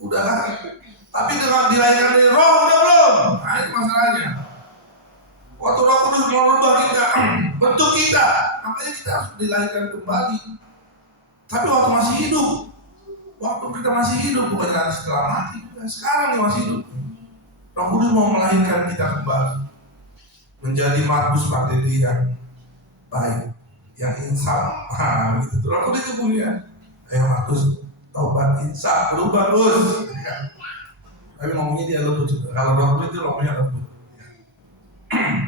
Udah. Tapi dengan dilahirkan dari roh udah belum? Nah itu masalahnya. Waktu Roh Kudus merubah kita, bentuk kita, makanya kita harus dilahirkan kembali. Tapi waktu masih hidup, waktu kita masih hidup, bukan nanti setelah mati. Sekarang nih masih hidup. Roh Kudus mau melahirkan kita kembali menjadi Markus Pardede yang baik, yang insaf. Gitu. Roh Kudus itu punya. Ayo Markus, taubat insaf, berubah terus. Tapi ngomongnya dia lembut juga. Kalau Roh Kudus itu ngomongnya lembut.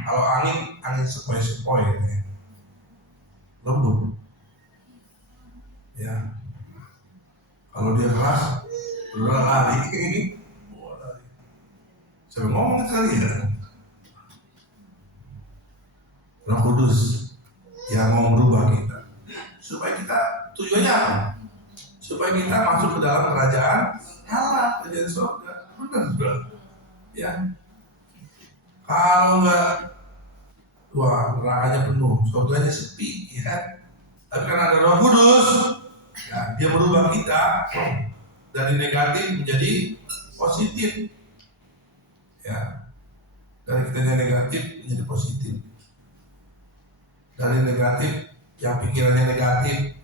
Kalau angin sepoi-sepoi ya. Lembut. Ya. Kalau dia keras, udah lari. Saya ngomong sekali ya. Roh Kudus yang mau merubah kita, supaya kita tujuannya apa? Supaya kita masuk ke dalam kerajaan Allah, kerajaan surga. Benar sudah. Ya. Kalau enggak, wah nerakanya penuh, surganya sepi, ya. Tapi karena ada Roh Kudus, ya, dia merubah kita dari negatif menjadi positif. Ya, dari kita yang negatif menjadi positif. Dari negatif, yang pikirannya negatif,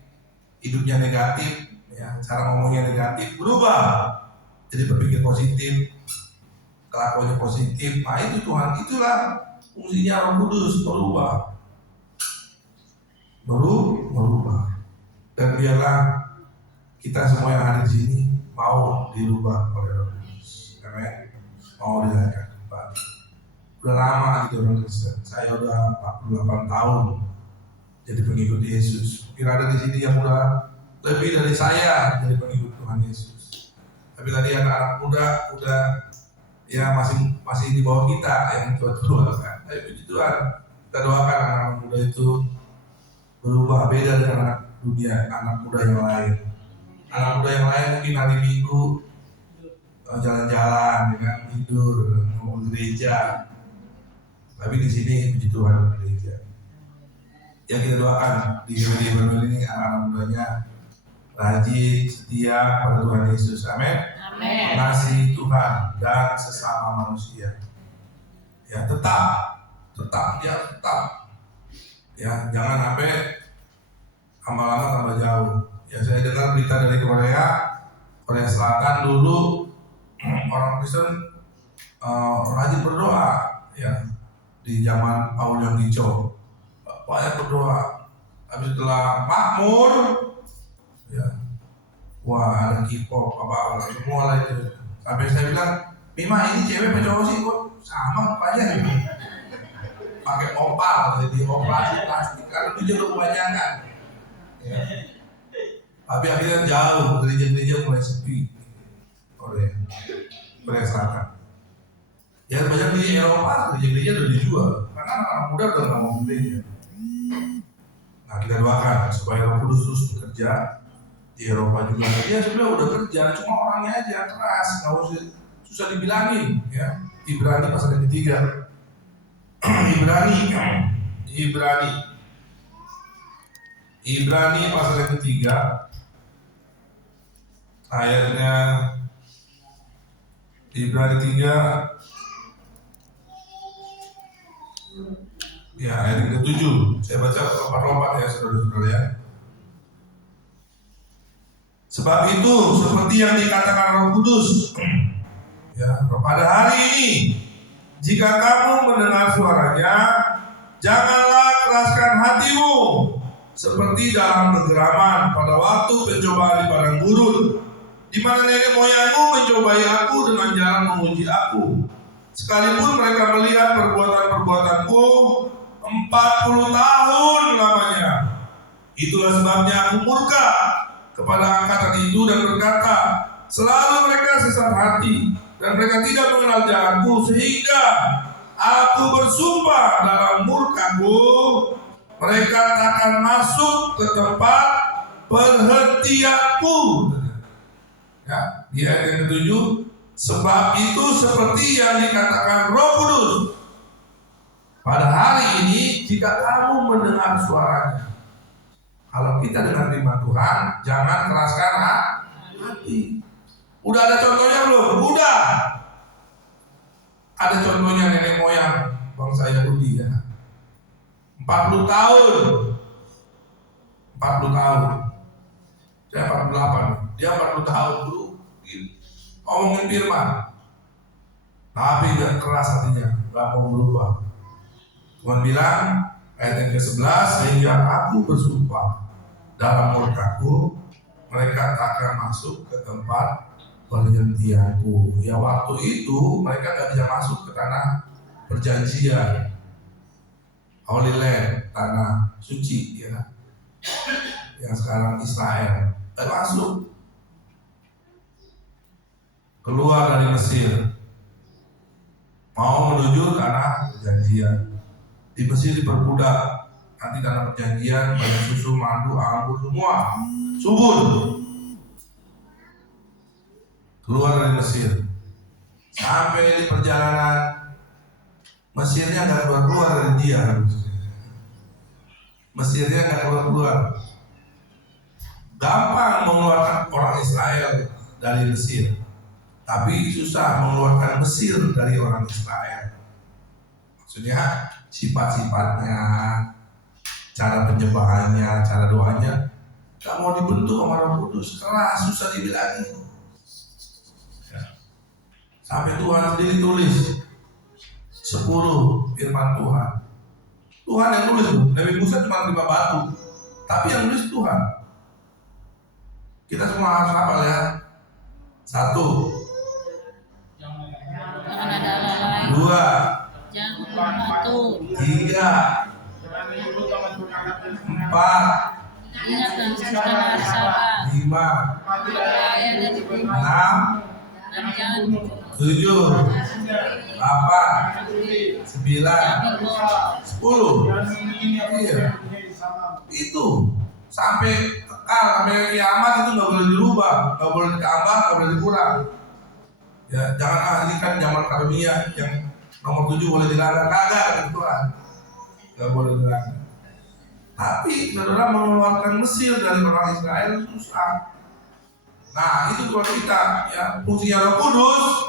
hidupnya negatif, ya, cara ngomongnya negatif, berubah jadi berpikir positif, kelakuannya positif. Nah itu Tuhan, itulah fungsinya Roh Kudus, berubah. Dan biarlah kita semua yang ada di sini mau dirubah oleh Roh Kudus. Amin. Mau dilahirkan kembali. Udah lama gitu orang Kristen. Saya udah 48 tahun jadi pengikut Yesus. Mungkin ada di sini yang udah lebih dari saya jadi pengikut Tuhan Yesus. Tapi tadi anak-anak muda udah ya masih di bawah kita yang tua-tua kan. Tapi puji Tuhan, kita doakan anak muda itu berubah, beda dengan anak muda yang lain. Anak muda yang lain mungkin hari Minggu jalan-jalan, dengan tidur, mau gereja. Tapi di sini puji Tuhan gereja. Ya kita doakan di Immanuel ini anak-anak mudanya rajin, setia pada Tuhan Yesus. Amin. Mengasihi Tuhan dan sesama manusia. Ya tetap ya jangan sampai lama-lama tambah jauh. Ya saya dengar berita dari Korea Selatan dulu orang Kristen rajin berdoa ya di zaman Paul Yonggi-cho. Banyak berdoa. Habis setelah makmur ya wah ada K-pop apa semua lah itu. Sampai saya bilang, Mima ini cewek apa cowok sih? Kok sama rupanya gitu. Pakai opal, jadi operasi plastik. Karena itu juga kebanyakan. Ya. Tapi akhirnya jauh, gereja-gereja mulai sepi Korea Selatan. Ya banyak di Eropa, gereja-gereja udah dijual. Karena anak-anak muda udah nggak mau gereja. Nah kita doakan supaya Roh Kudus terus bekerja di Eropa juga. Dia sebenarnya udah kerja, cuma orangnya aja yang keras, nggak usah susah dibilangin. Ya, Ibrani pasal yang ketiga. Ibrani pasal yang ketiga, ayatnya Ibrani 3 ya ayat yang ke-7. Saya baca lompat-lompat ya saudara-saudara ya. Sebab itu seperti yang dikatakan Roh Kudus ya, pada hari ini jika kamu mendengar suaranya, janganlah keraskan hatimu seperti dalam kegeraman pada waktu pencobaan di padang gurun, di mana nenek moyangmu mencobai aku dengan jalan menguji aku, sekalipun mereka melihat perbuatan-perbuatanku 40 tahun lamanya. Itulah sebabnya aku murka kepada angkatan itu dan berkata, selalu mereka sesat hati dan mereka tidak mengenal jalanku, sehingga aku bersumpah dalam murkaku, mereka akan masuk ke tempat perhentianku. Ya, di ayat yang ke-7, sebab itu seperti yang dikatakan Roh Kudus, pada hari ini jika kamu mendengar suaranya. Kalau kita dengar firman Tuhan, jangan keraskan hati. Udah ada contohnya belum? Udah. Ada contohnya nenek moyang bangsa Yahudi ya. 40 tahun. 40 tahun. Saya 48. Dia 40 tahun dulu. Ngomongin firman. Tapi gak keras hatinya, gak mau berubah. Tuhan bilang ayat yang ke-11, sehingga aku bersumpah dalam murkaku mereka tak akan masuk ke tempat perjanjianku. Ya waktu itu mereka gak bisa masuk ke tanah perjanjian, Holy Land, tanah suci ya, yang sekarang Israel. Gak masuk. Keluar dari Mesir, mau menuju tanah perjanjian. Di Mesir diperbudak, nanti tanah perjanjian banyak susu, madu, anggur, semua subur. Keluar dari Mesir, sampai di perjalanan Mesirnya nggak keluar dari dia. Mesirnya nggak keluar. Gampang mengeluarkan orang Israel dari Mesir, tapi susah mengeluarkan Mesir dari orang Israel. Maksudnya sifat-sifatnya, cara penyembahannya, cara doanya gak mau dibentuk sama Roh Kudus, keras, susah dibilangin ya. Sampai Tuhan sendiri tulis 10 firman Tuhan. Tuhan yang tulis, Nabi Musa cuma 5 batu, tapi yang tulis Tuhan. Kita semua harus hafal ya. 1, 2, 3, 4, 5, 6, 7, 8, 9, 10. Iya. Itu sampai kekal, sampai kiamat itu nggak boleh dirubah, nggak boleh ditambah, nggak boleh dikurang. Ya, jangan ahlikan zaman karunia yang nomor 7 boleh dilarang, kagak Tuhan. Nggak boleh dilarang. Tapi saudara mengeluarkan Mesir dari orang Israel susah. Nah itu Tuhan kita ya, fungsinya Roh Kudus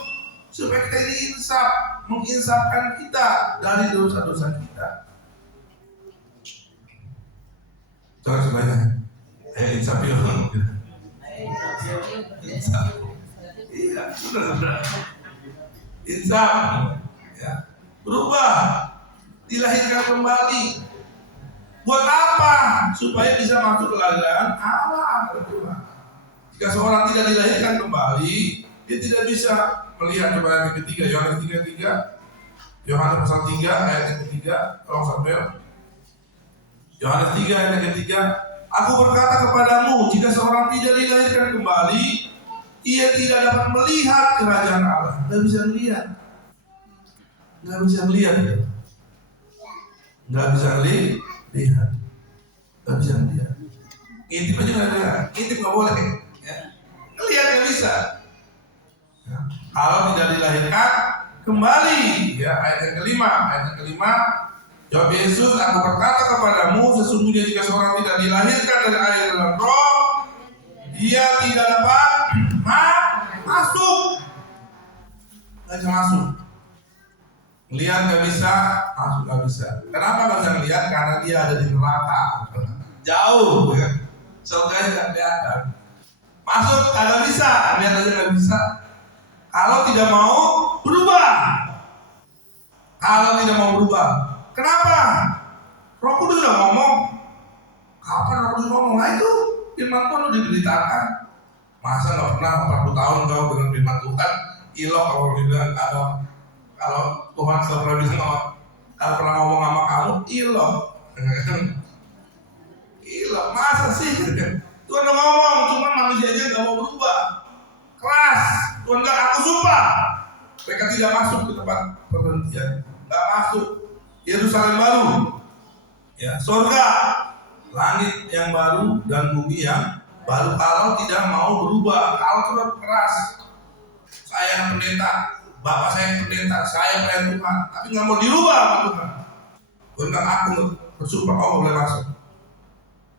supaya kita ini menginsafkan kita dari dosa-dosa kita. Coba sebanyak, insaf yuk. Insaf. Iya, sudah. Insaf, ya, berubah, dilahirkan kembali. Buat apa? Supaya bisa masuk ke ladang Allah. Jika seorang tidak dilahirkan kembali, dia tidak bisa melihat. Coba ayat yang ketiga, Yohanes 3:3, Yohanes pasal 3 ayat yang ketiga, tolong sampai. Yohanes 3 ayat yang ketiga, aku berkata kepadamu, jika seorang tidak dilahirkan kembali, ia tidak dapat melihat kerajaan Allah. Nggak bisa melihat. Nggak bisa melihat. Nggak bisa lihat. Nggak bisa melihat. Intip aja nggak ada. Intip nggak boleh. Ya. Lihat nggak bisa. Ya. Kalau tidak dilahirkan kembali. Ya, ayat yang kelima. Jawab Yesus, aku berkata kepadamu, sesungguhnya jika seorang tidak dilahirkan dari air dan roh, dia tidak dapat masuk. Nggak bisa masuk. Lihat nggak bisa, masuk nggak bisa. Kenapa nggak bisa lihat? Karena dia ada di neraka, jauh, ya. Surganya nggak kelihatan. Masuk nggak bisa, lihat aja nggak bisa. Kalau tidak mau berubah, kenapa? Roh Kudus udah ngomong. Kapan Roh Kudus ngomong? Nah itu firman Tuhan udah diberitakan. Masa nggak pernah 40 tahun kau dengan firman Tuhan? Ilok kalau bilang kalau Tuhan selalu bilang kalau pernah ngomong sama kamu, ilok. Ilok, masa sih? Tuhan udah ngomong, cuma manusianya nggak mau berubah. Keras, Tuhan bilang aku sumpah. Mereka tidak masuk ke tempat perhentian, nggak masuk. Yerusalem baru, ya surga, langit yang baru dan bumi yang baru. Kalau tidak mau berubah, kalau terus keras, saya pendeta, bapak saya pendeta, saya pelayan Tuhan, tapi nggak mau dirubah sama Tuhan. Tuhan aku bersumpah kau boleh masuk.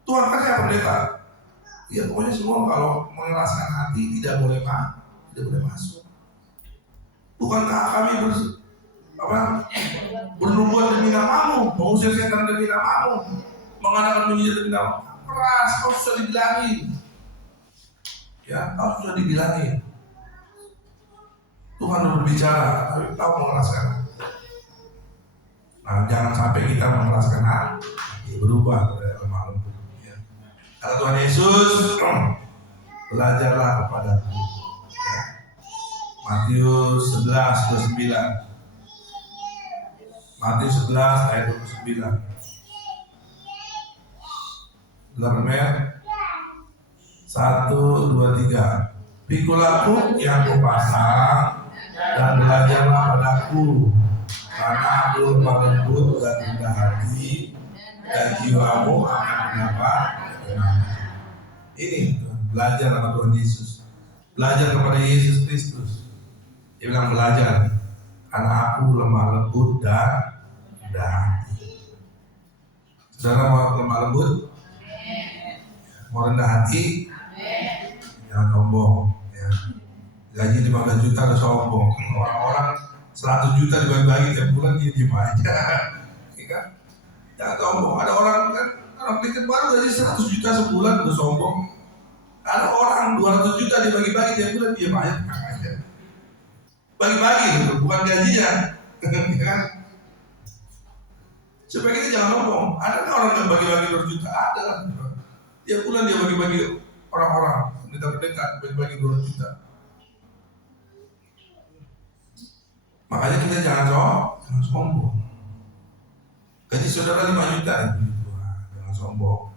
Tuhan kan saya pendeta, ya pokoknya semua kalau mengeraskan hati tidak boleh tidak boleh masuk. Bukankah kami bernubuat demi namamu, mengusir setan demi namamu, mengadakan mujizat demi namamu? Keras, kau sudah dibilangin. Ya, kau sudah dibilangin. Tuhan sudah berbicara, tapi kau mengeraskan. Nah, jangan sampai kita mengeraskan hati, berubah lemah lembut. Ya. Kata Tuhan Yesus, belajarlah kepadaku. Ya. Matius 11:29. Matius 11 ayat 29. Lermer 1, 2, 3. Pikulanku yang kupasang dan belajarlah padaku, karena aku lemah lembut dan rendah hati, dan jiwamu akan mendapat ketenangan. Ini belajar sama Tuhan Yesus, belajar kepada Yesus Kristus. Dia bilang belajar, karena aku lemah lembut dan rendah hati. Saudara mau lemah lembut, mau rendah hati, jangan sombong. Ya. Gaji 15 juta udah sombong. Orang-orang 100 juta dibagi-bagi tiap bulan dia diem aja. Ya kan? Jangan sombong. Ada orang kan, orang Kristen baru gaji 100 juta sebulan udah sombong. Ada orang 200 juta dibagi-bagi tiap bulan diem aja. Bagi-bagi gitu, bukan gajinya. Ya kan? Supaya kita jangan sombong. Ada kan orang yang bagi-bagi 200 juta? Ada kan? Tiap bulan dia bagi-bagi orang-orang, pendeta-pendeta bagi-bagi 200 juta. Makanya kita jangan sombong. Gaji saudara 5 juta, jangan sombong.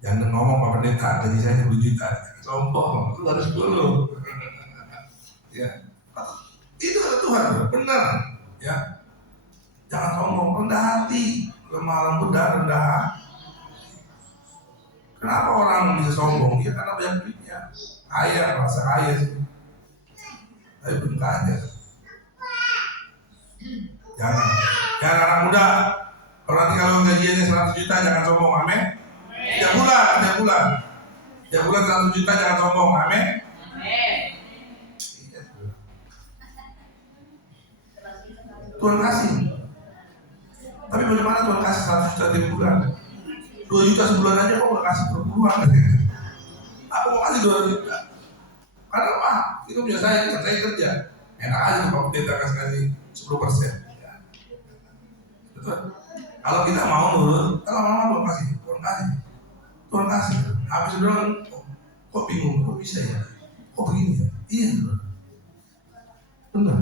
Jangan ngomong Pak Pendeta, gaji saya 10 juta, sombong, itu harus dulu. Ya, itu kata Tuhan, benar. Ya, jangan sombong, rendah hati, lemah lembut dan rendah hati. Kenapa orang bisa sombong? Ya karena banyak duitnya, kaya, merasa kaya sih. Tapi belum kaya. Jangan anak muda. Kalau nanti kalau gajiannya 100 juta jangan sombong, amin. Tiap bulan 100 juta jangan sombong, amin. Tuhan kasih. Tapi bagaimana Tuhan kasih 100 juta tiap bulan? 2 juta sebulan aja kok gak kasih per bulan. Aku mau kasih 2 juta. Karena apa? Itu punya saya kerja. Enak aja tuh Pak Pendeta kasih 10%. Betul. Kalau kita mau nurut, kalau mau Tuhan kasih. Tuhan kasih. Habis itu bilang, kok bingung, kok bisa ya? Kok begini ya? Iya benar.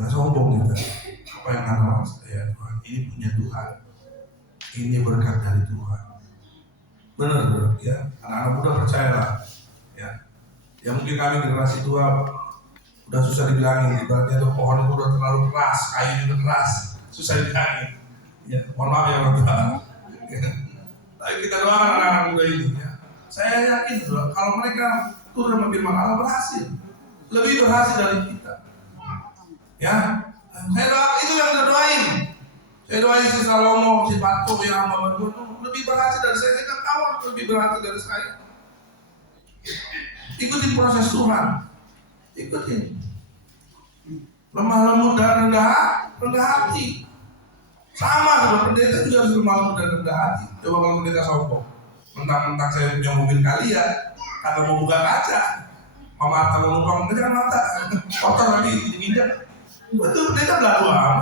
Gak sombong kita. Apa yang anak saya Tuhan, ini punya Tuhan. Ini berkat dari Tuhan. Benar ya. Anak-anak muda percayalah. Ya mungkin kami generasi tua udah susah dibilangin, ibaratnya tuh pohon itu udah terlalu keras, kayu itu keras, susah dibilangin. Ya, mohon maaf ya Bapak. Tapi kita doakan anak-anak muda ini. Ya. Saya yakin kalau mereka turun sama firman Allah berhasil, lebih berhasil dari kita. Ya, saya doakan itu yang kita doain. Saya doain si Salomo, si Pato yang hamba Tuhan lebih berhasil dari saya. Saya tahu lebih berhasil dari saya. Ikutin proses Tuhan. Ikutin. Lemah lembut dan rendah hati. Sama seperti pendeta juga harus lemah lembut dan rendah hati. Coba kalau pendeta sombong, mentang-mentang saya punya mobil kalian, kata mau buka kaca, mata mau numpang, jangan mata, kotor lagi diinjak. Betul pendeta belagu amat.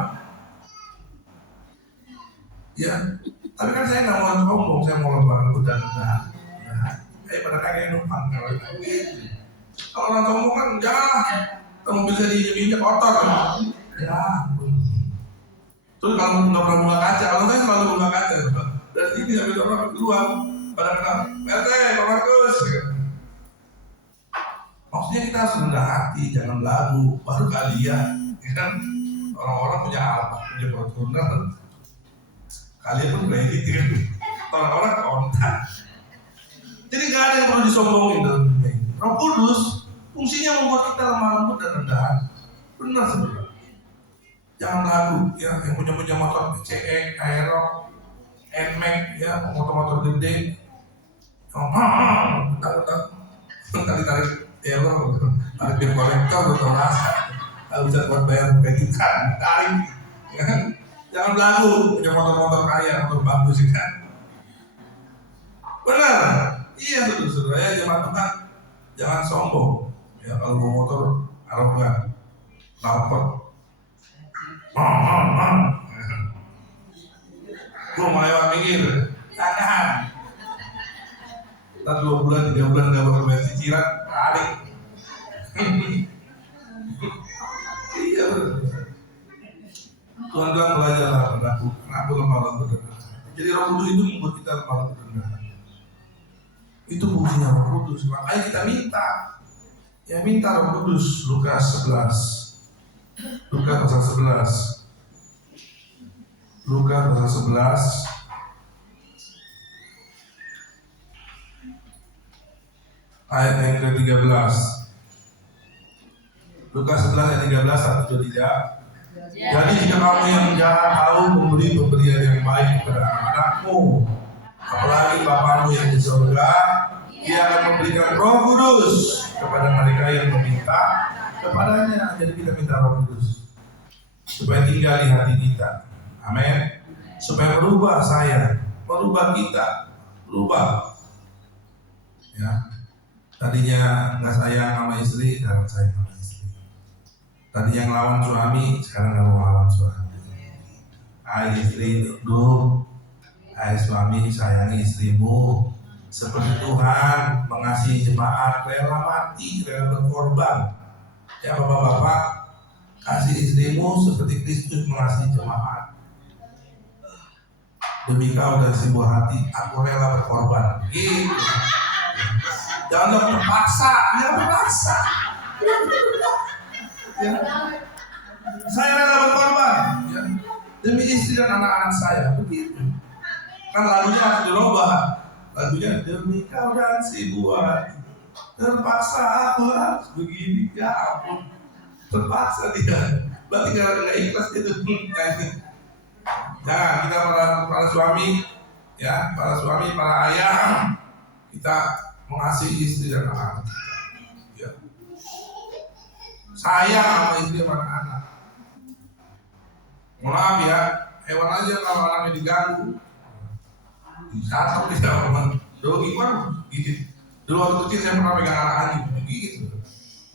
Ya, tapi kan saya nggak mau sombong, saya mau lemah lembut dan rendah hati. Pada kayak numpang kalau orang sombong kan janganlah, mobil saya diinjak kotor kan. Ya, terus kalau nggak pernah buka kaca, kalau saya selalu buka kaca, dari sini sampai orang keluar pada kenal, RT, Pak Markus. Maksudnya kita harus rendah hati, jangan belagu, baru kalian, kan orang-orang punya apa, punya Fortuner, kalian pun kredit kan, orang-orang kontak. Jadi gak ada yang perlu disombongin dalam dunia ini. Roh Kudus fungsinya membuat kita lemah lembut dan rendah hati. Benar sebenarnya. Jangan ragu ya, yang punya motor PCX, Aerox, NMAX ya, motor-motor gede. tarik elor, tarik biar kolektor atau rasa. Kalau bisa buat bayar kreditan, tarik, ya kan? Jangan belagu punya motor-motor kaya, motor bagus, ya kan? Benar, iya saudara-saudara ya, jemaat Tuhan, jangan sombong. Ya kalau bawa motor arogan, lapor, gue mau lewat pinggir, jangan. Ntar 2 bulan, 3 bulan gak bakal bayar cicilan, tarik. Iya benar. Tuhan-Tuhan belajarlah padaku, aku lemah lembut. Jadi Roh Kudus itu membuat kita lemah lembut. Itu fungsinya Roh Kudus. Makanya kita minta, ya minta Roh Kudus. Lukas 11, Lukas pasal 11, Lukas pasal 11. Ayat yang ke-13. Lukas 11 ayat 13 1, 2, 3. Jadi jika kamu yang jahat tahu memberi pemberian yang baik kepada anak-anakmu, apalagi Bapamu yang di surga, Dia akan memberikan Roh Kudus kepada mereka yang meminta kepadanya. Jadi kita minta Roh Kudus supaya tinggal di hati kita. Amin. Supaya merubah saya, merubah kita, berubah. Ya. Tadinya nggak sayang sama istri, sekarang sayang sama istri. Tadinya ngelawan suami, sekarang nggak mau ngelawan suami. Hai istri, tunduk. Hai suami, sayangi istrimu seperti Tuhan mengasihi jemaat, rela mati, rela berkorban. Ya bapak-bapak, kasih istrimu seperti Kristus mengasihi jemaat. Demi kau dan si buah hati, aku rela berkorban. Gitu. Jangan terpaksa, jangan terpaksa. Ya. Saya rela berkorban, ya. Demi istri dan anak-anak saya. Begitu. Kan lagunya harus dirubah. Lagunya demi kau dan si buah. Terpaksa aku harus begini. Ya ampun, terpaksa dia. Berarti nggak ikhlas itu. Jangan kita para suami, ya para suami, para ayah, kita mengasihi istri dan anak-anak. Ya. Sayang sama istri dan anak-anak. Maaf ya, hewan aja kalau anaknya diganggu, dicatok di dalam. Dulu gimana? Gitu. Dulu waktu kecil saya pernah pegang anak anjing, begitu.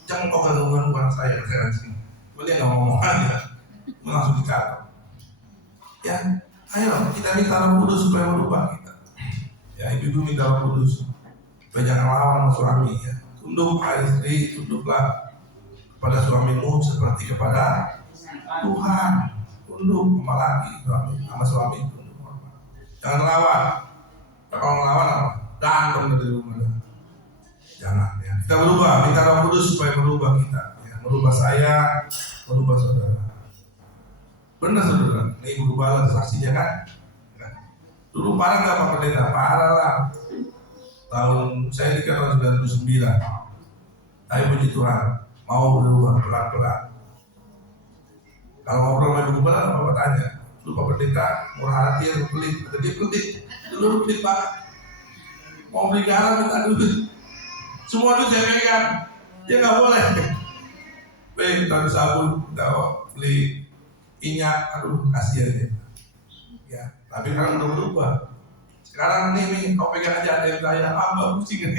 Jangan kau ganggu anak saya sini. Dia nggak ngomong aja, langsung dicatok. Ya, ayo kita minta Roh Kudus supaya merubah kita. Ya, ibu minta Roh Kudus. Jangan lawan sama suami, ya. Tunduk istri, tunduklah kepada suamimu seperti kepada Tuhan. Tunduk sama laki, sama suami tunduk. Jangan lawan. Kalau ngelawan apa? Berantem dari rumah. Jangan, ya. Kita berubah, minta Roh Kudus supaya merubah kita, ya. Merubah saya, merubah saudara. Benar saudara, ini berubah lah saksinya kan? Dulu parah nggak Pak Pendeta? Parah lah. Tahun saya nikah tahun 99. Tapi puji Tuhan, mau berubah pelan-pelan. Kalau ngobrol sama ibu gubernur, Bapak tanya, lu Pak Pendeta murah hati atau pelit? Dia pelit, dulu pelit Pak. Mau beli garam minta duit, semua duit saya pegang, dia nggak boleh. Minta sabun, minta beli minyak, aduh kasihan dia. Ya, tapi sekarang udah berubah. Sekarang nih, kau pegang aja ada yang saya, apa pusing kan?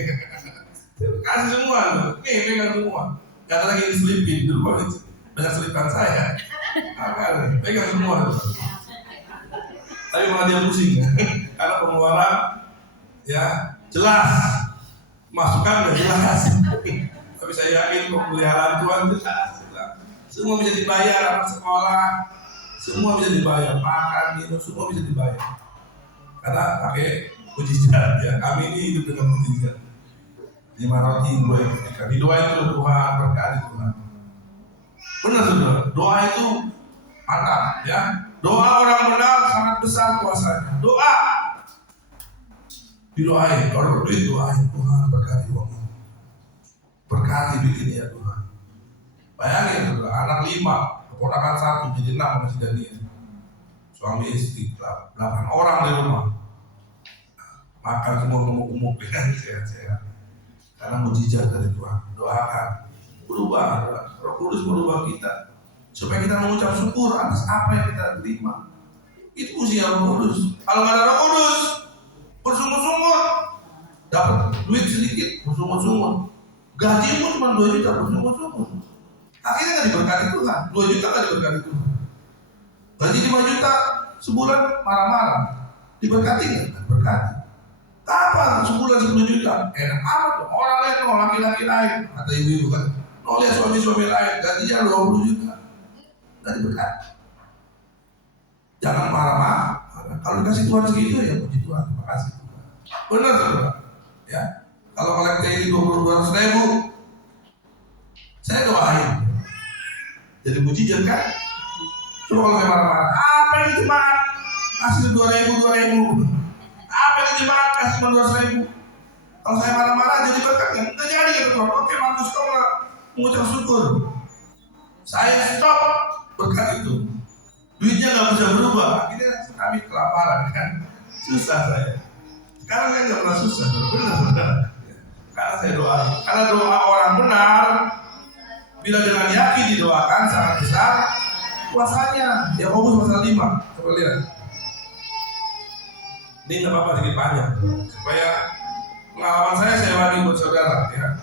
Kasih semua, nih pegang semua. Gak ada lagi diselipin, dulu banyak selipan saya. Pegang semua. Tapi malah dia pusing, karena pengeluaran ya jelas, masukan udah jelas. Tapi saya yakin pemeliharaan Tuhan jelas. Semua bisa dibayar, anak sekolah, semua bisa dibayar, makan, minum, semua bisa dibayar. Karena pakai mujizat, ya. Kami ini hidup dengan mujizat. 5 roti 2 ikan. Di doa itu Tuhan berkati Tuhan. Benar saudara, doa itu mantap, ya. Doa orang benar sangat besar kuasanya. Doa, didoain. Kalau berduit doain, Tuhan berkati uang ini. Berkati bikin ya Tuhan. Bayangin saudara, anak 5, keponakan 1 jadi 6 masih Daniel. Suami istri 8 orang di rumah. Makan semua gemuk-gemuk dengan sehat-sehat. karena mujizat dari Tuhan. Doakan, berubah, Roh Kudus merubah kita, supaya kita mengucap syukur atas apa yang kita terima. Itu usia Roh Kudus. Kalau nggak ada Roh Kudus, bersungguh-sungguh, dapat duit sedikit, bersungguh-sungguh, gajimu cuma 2 juta, bersungguh-sungguh, akhirnya nggak diberkati Tuhan. 2 juta nggak diberkati Tuhan. Gaji 5 juta sebulan, marah-marah, diberkati nggak? Berkati. Kapan sebulan 10 juta? Enak amat tuh. Orang lain, laki-laki lain, kata ibu-ibu kan, lihat suami-suami lain, gajinya 20 juta, nggak diberkati. Jangan marah-marah. Kalau dikasih Tuhan segitu ya puji Tuhan, terima kasih Tuhan. Benar saudara. Ya, kalau kolekte ini 200 ribu, saya doain. Jadi mujizat kan? Coba kalau saya marah-marah, apa ini jemaat? Kasih 2.000. Apa ini jemaat? Kasih 200.000. Kalau saya marah-marah jadi berkat kan? Nggak jadi gitu Tuhan. Oke, mampus kau lah mengucap syukur. Saya stop berkat itu. Duitnya nggak bisa berubah. Akhirnya kami kelaparan kan? Susah saya. Sekarang saya nggak pernah susah. Benar saudara. Karena saya doa. Karena doa orang benar, bila dengan yakin didoakan sangat besar kuasanya. Yakobus pasal 5. Coba lihat. Ini nggak apa-apa sedikit panjang supaya pengalaman saya bagi buat saudara ya.